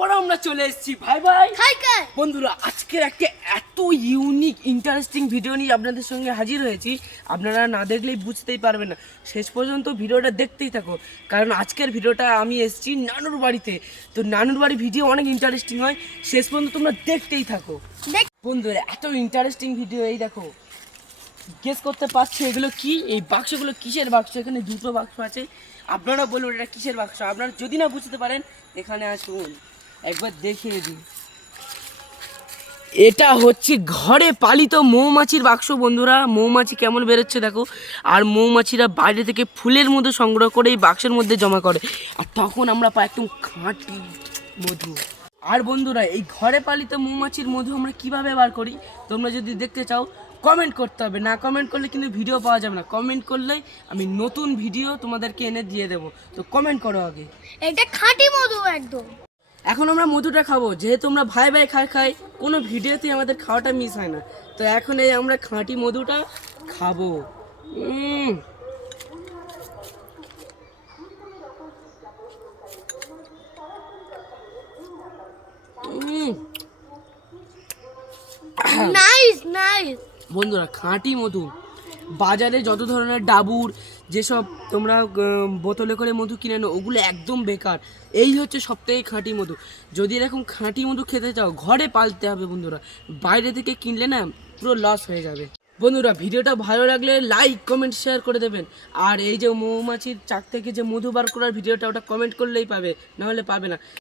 আবারও আমরা চলে এসেছি ভাই ভাই হাই হাই বন্ধুরা, আজকের একটা এত ইউনিক ইন্টারেস্টিং ভিডিও নিয়ে আপনাদের সঙ্গে হাজির হয়েছি। আপনারা না দেখলেই বুঝতেই পারবেন না, শেষ পর্যন্ত ভিডিওটা দেখতেই থাকো, কারণ আজকের ভিডিওটা আমি এসেছি নানুর বাড়িতে। তো নানুর বাড়ি ভিডিও অনেক ইন্টারেস্টিং হয়, শেষ পর্যন্ত তোমরা দেখতেই থাকো। বন্ধুরা, এত ইন্টারেস্টিং ভিডিও, এই দেখো গেস করতে পারছো এগুলো কি? এই বাক্সগুলো কিসের বাক্স? এখানে দুটো বাক্স আছে, আপনারা বলুন এটা কিসের বাক্স। আপনারা যদি না বুঝতে পারেন এখানে আসুন, একবার দেখিয়ে দিই। এটা হচ্ছে ঘরে পালিত মৌমাছির বাক্স বন্ধুরা। মৌমাছি কেমন বেরোচ্ছে দেখো, আর মৌমাছিরা বাইরে থেকে ফুলের মধ্যে সংগ্রহ করে এই বাক্সের মধ্যে জমা করে, আর তখন আমরা পাই একদম খাঁটি মধু। আর বন্ধুরা, এই ঘরে পালিত মৌমাছির মধু আমরা কিভাবে বার করি তোমরা যদি দেখতে চাও কমেন্ট করতে হবে, না কমেন্ট করলে কিন্তু ভিডিও পাওয়া যাবে না। কমেন্ট করলেই আমি নতুন ভিডিও তোমাদেরকে এনে দিয়ে দেবো, তো কমেন্ট করো আগে। এটা খাঁটি মধু একদম। এখন আমরা মধুটা খাবো, যেহেতু আমরা ভাই ভাই খাই কোনো ভিডিওতেই আমাদের খাওয়াটা মিস হয় না। তো এখন এই আমরা খাঁটি মধুটা খাবো। নাইস নাইস বন্ধুরা, খাঁটি মধু। বাজারে যত ধরনের ডাবুর যেসব তোমরা বোতলে করে মধু কিনে নাও, ওগুলো একদম বেকার। এই হচ্ছে সবথেকে খাঁটি মধু। যদি এরকম খাঁটি মধু খেতে চাও ঘরে পালতে হবে বন্ধুরা, বাইরে থেকে কিনলে না পুরো লস হয়ে যাবে। বন্ধুরা, ভিডিওটা ভালো লাগলে লাইক কমেন্ট শেয়ার করে দেবেন। আর এই যে মৌমাছির চাক থেকে যে মধু বার করার ভিডিওটা, ওটা কমেন্ট করলেই পাবে, নাহলে পাবে না।